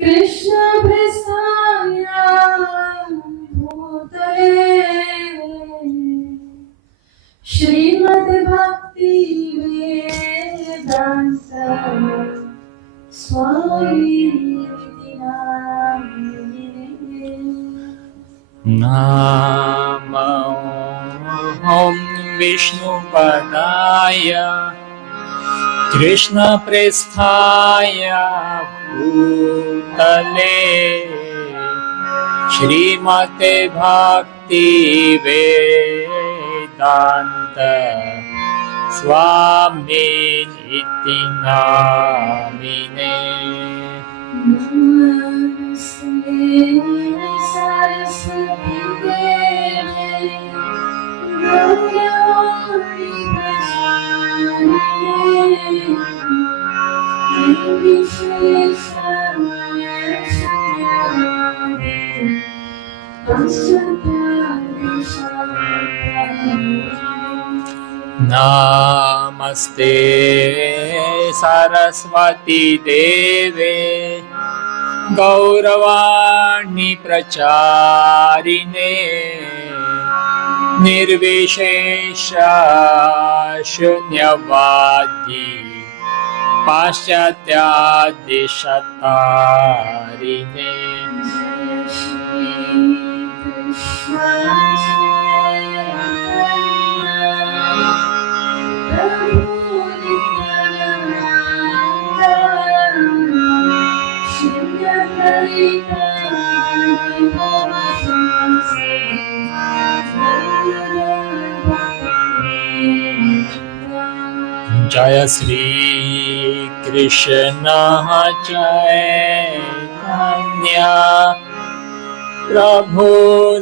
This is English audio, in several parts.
कृष्ण प्रस्थाय भूतले श्रीमद्भक्ति वेदांत स्वामी नमो विष्णुपदाय कृष्णप्रेस्थाय भूतले श्रीमते भक्ति वेदांत स्वामी इति नामिने। नमस्ते सरस्वती देवे गौरवाणी प्रचारिणे नमस्ते सरस्वती देवे गौरवाणी प्रचारिणे निर्विशेष शून्यवादी पाश्चात्यादिशतारिणे। जय श्री कृष्ण चैतन्य प्रभु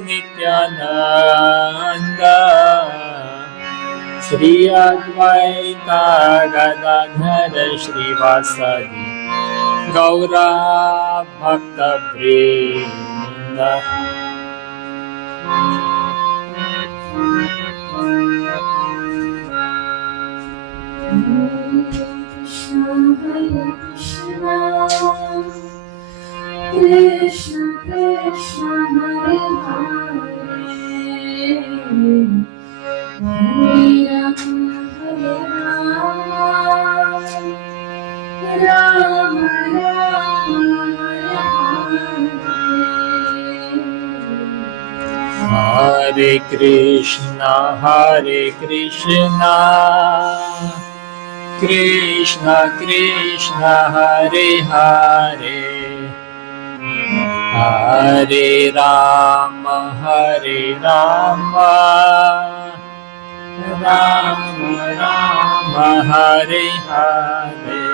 Nityanand Shri Advaita Gadadhar श्रीवासदि Gaura भक्तवृंद। Krishna Krishna Hare Hare Hare Rama Hare Krishna Krishna Krishna Hare Hare Hare Rama Rama Rama Hare Hare।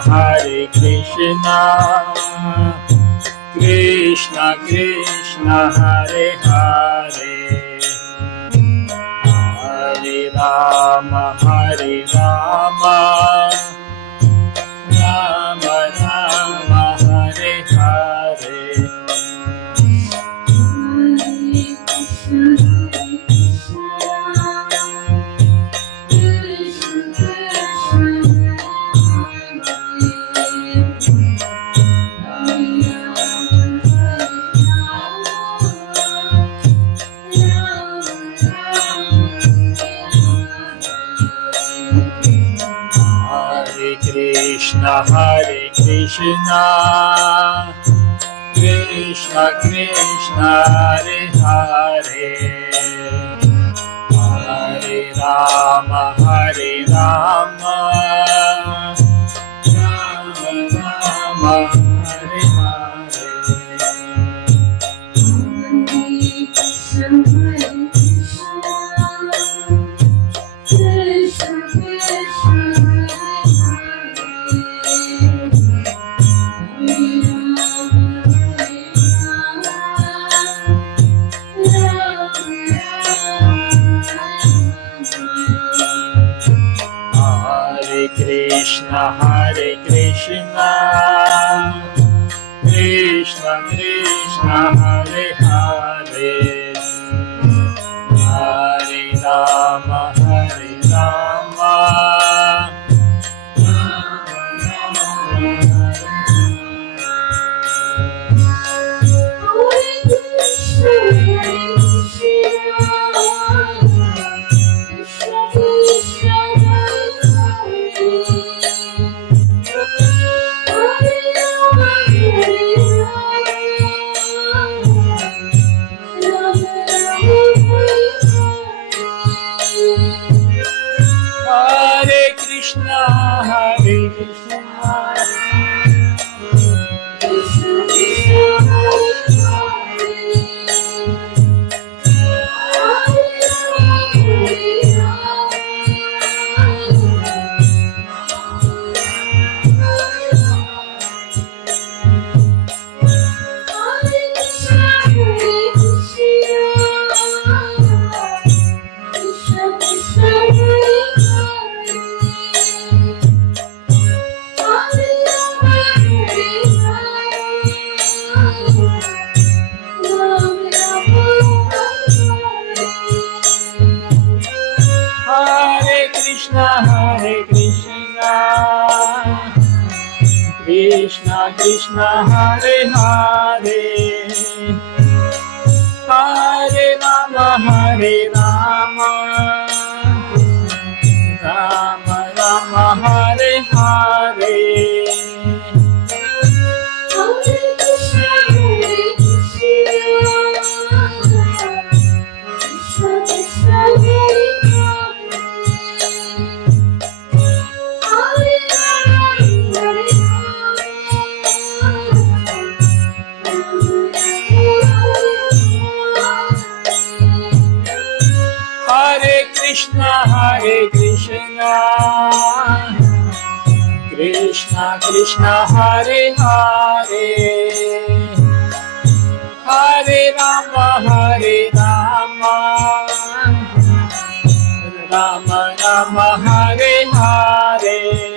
Hare Krishna Krishna Krishna Hare Hare Hare Rama Rama Rama Hare Hare। Hare Krishna Krishna Krishna Hare Hare Hare Rama Rama Rama Hare Hare। Krishna Hare Krishna Krishna Krishna Hare Hare Hare Rama Hare Rama Hare Krishna Hare Krishna Hare Krishna Hare Krishna Krishna Krishna Hare Hare Hare Rama Hare Rama Rama Rama Hare Hare Hare Krishna Hare Krishna Krishna Krishna Hare Hare Hare Rama Hare Rama Rama Rama Hare Hare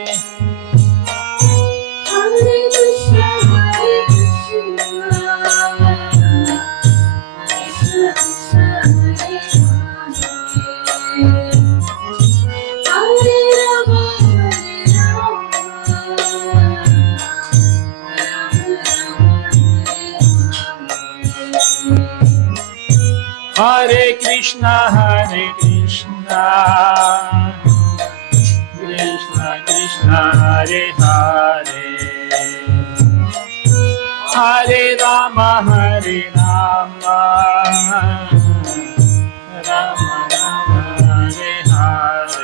Hare Krishna Hare Krishna Krishna Krishna Hare Hare Hare Rama Hare Rama Rama Rama Hare Hare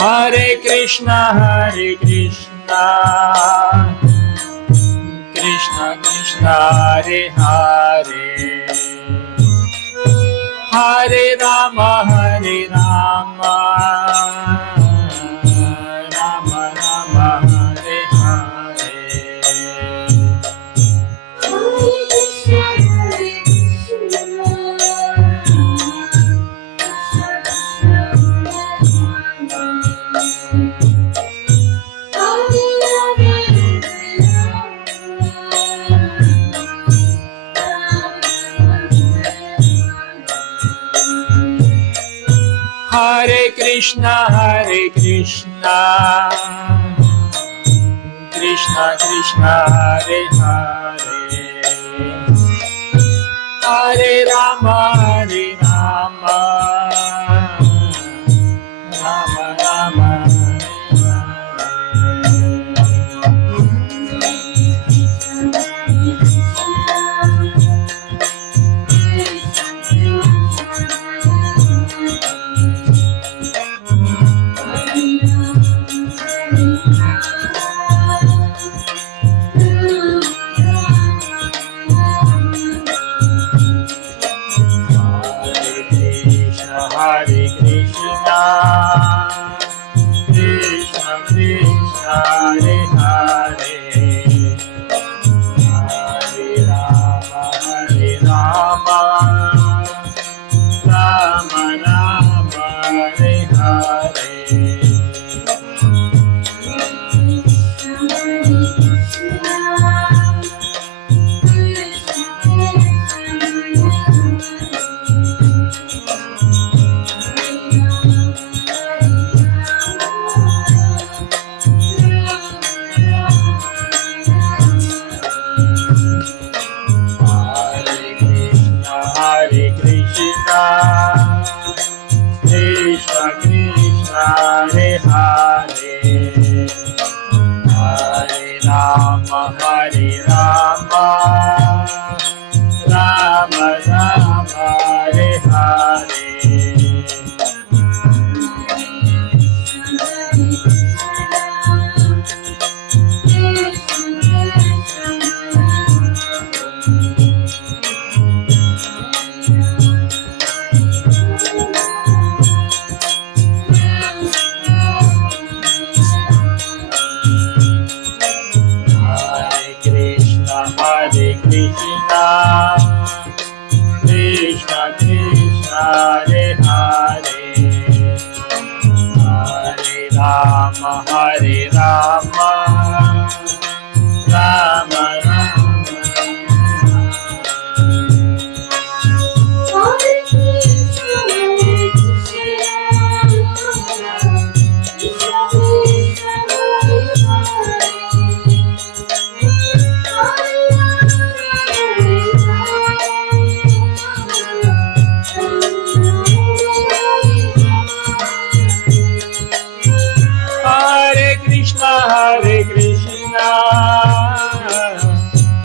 Hare Krishna Hare Krishna Krishna Krishna Hare Hare Hare Rama Hare Rama Rama Rama Hare Hare Hare Krishna Hare Krishna Krishna Krishna Hare Hare Hare Rama Hare Rama Rama Rama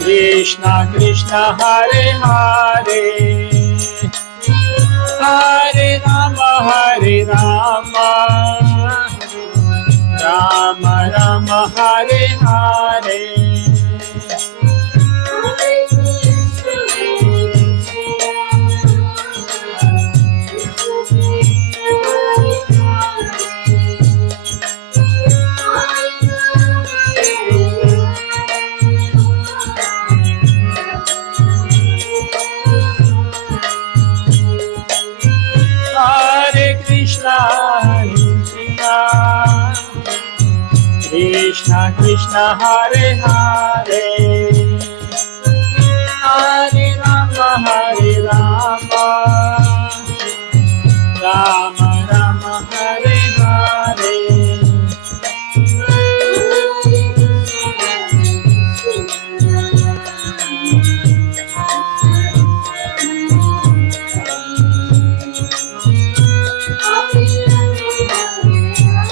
Krishna Krishna Hare Hare Hare Rama Rama Rama Hare Hare Krishna Krishna Hare Hare Hare Rama Rama Rama Hare Hare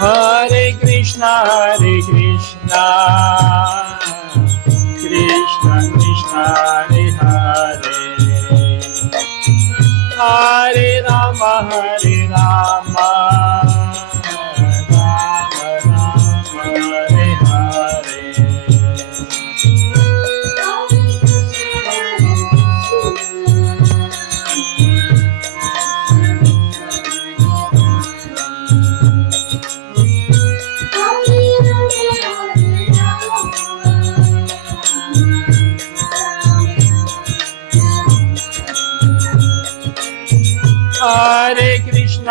Hare Krishna Krishna Krishna Hare Hare Hare Rama Rama Rama Hare Hare Hare Krishna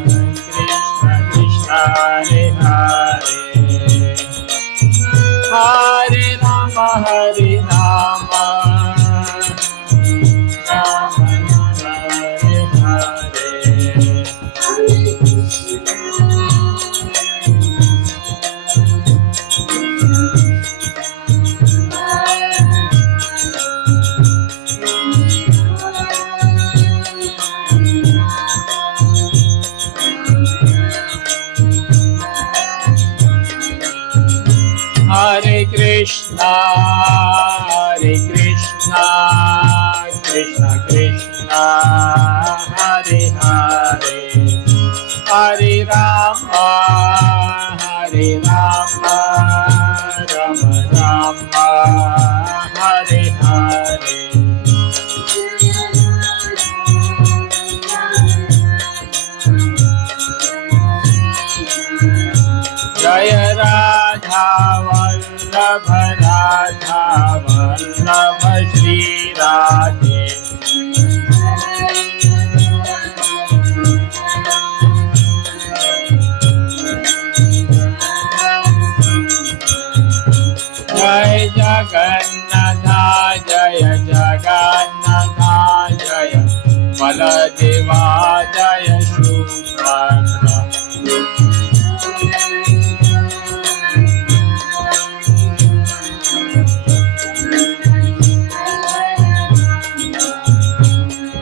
Krishna Krishna Hare Hare Hare Rama Rama Hare Hare Hare Krishna Krishna Krishna Hare Hare Hare Rama Rama Rama Hare Hare Jaya Radha Vallabh Radha Vallabh Shri Radhe जय जगन्नाथ जय जगन्नाथ जय बलदेवा जय सुभद्रा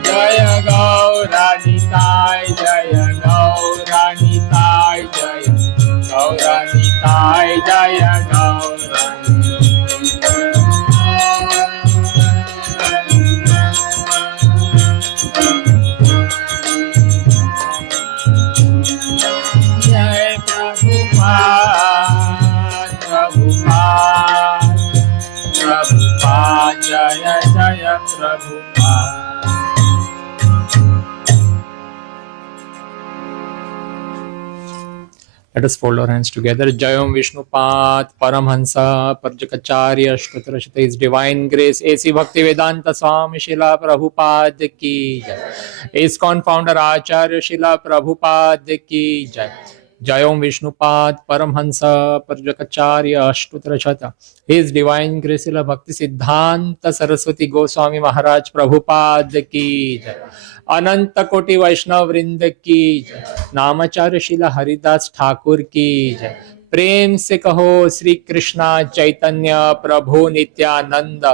जय गौरानिताय जय गौरानिताय जय गौरानिताय जय जय प्रभुपाद प्रभुपाद प्रभुपाद जय जय Prabhupada Let us fold our hands together. Jayam Vishnupad Paramhansa Parjakacharya Ashtotrashita His Divine Grace A.C. Bhaktivedanta Swami Srila Prabhupada Ki Jai. ISKCON Founder Acharya Srila Prabhupada Ki Jai. Jayam Vishnupad Paramhansa Parjakacharya Ashtotrashita His Divine Grace Srila Bhakti Siddhanta Saraswati Goswami Maharaj Prabhupada Ki Jai. अनंत कोटि वैष्णव वृंद की जय नामाचार्य शिला हरिदास ठाकुर की जय प्रेम से कहो श्री कृष्णा चैतन्य प्रभु नित्यानंद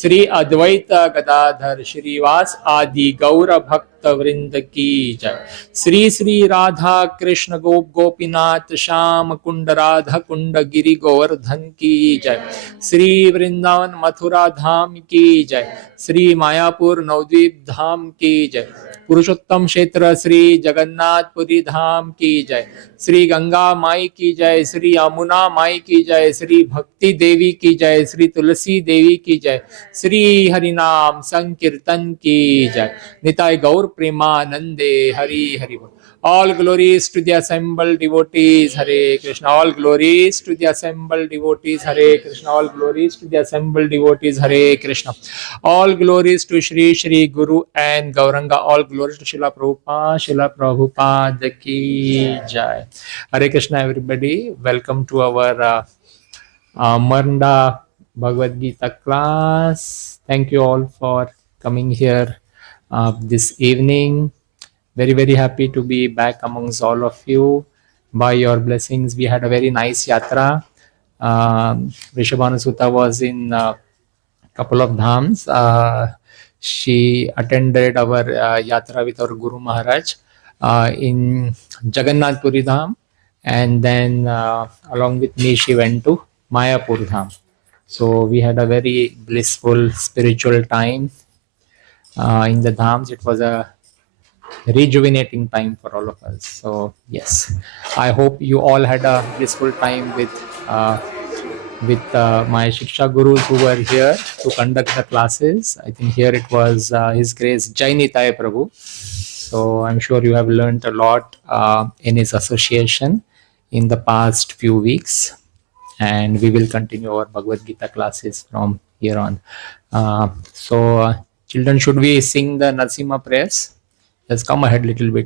श्री अद्वैत गदाधर श्रीवास आदि गौर भक्त वृंद की जय श्री श्री राधा कृष्ण गोप गोपीनाथ श्याम कुंड राधा कुंड गिरि गोवर्धन की जय श्री वृंदावन मथुरा धाम की जय श्री मायापुर नवद्वीप धाम की जय पुरुषोत्तम क्षेत्र श्री जगन्नाथपुरी धाम की जय श्री गंगा माई की जय श्री यमुना माई की जय श्री भक्ति देवी की जय श्री तुलसी देवी की जय श्री हरिनाम संकीर्तन की जय निताय गौर प्रेमानंदे हरि हरि बोल All glories to the assembled devotees, Hare Krishna. All glories to the assembled devotees, Hare Krishna. All glories to the assembled devotees, Hare Krishna. All glories to Shri Shri Guru and Gauranga. All glories to Srila Prabhupada, Srila Prabhupada Ki Jai. Hare Krishna, everybody. Welcome to our Marnda Bhagavad Gita class. Thank you all for coming here this evening. Very happy to be back amongst all of you. By your blessings, we had a very nice yatra. Vrishabhanu Sutta was in a couple of dhams. She attended our yatra with our Guru Maharaj in Jagannath Puri Dham, and then along with me she went to Mayapur Dham. So we had a very blissful spiritual time in the dhams. It was a rejuvenating time for all of us. So yes, I hope you all had a blissful time with my Shiksha Gurus who were here to conduct the classes. I think here it was His Grace Jai Nitai Prabhu. So I'm sure you have learned a lot in his association in the past few weeks, and we will continue our Bhagavad Gita classes from here on. Children, should we sing the Narasimha prayers? Let's come ahead a little bit.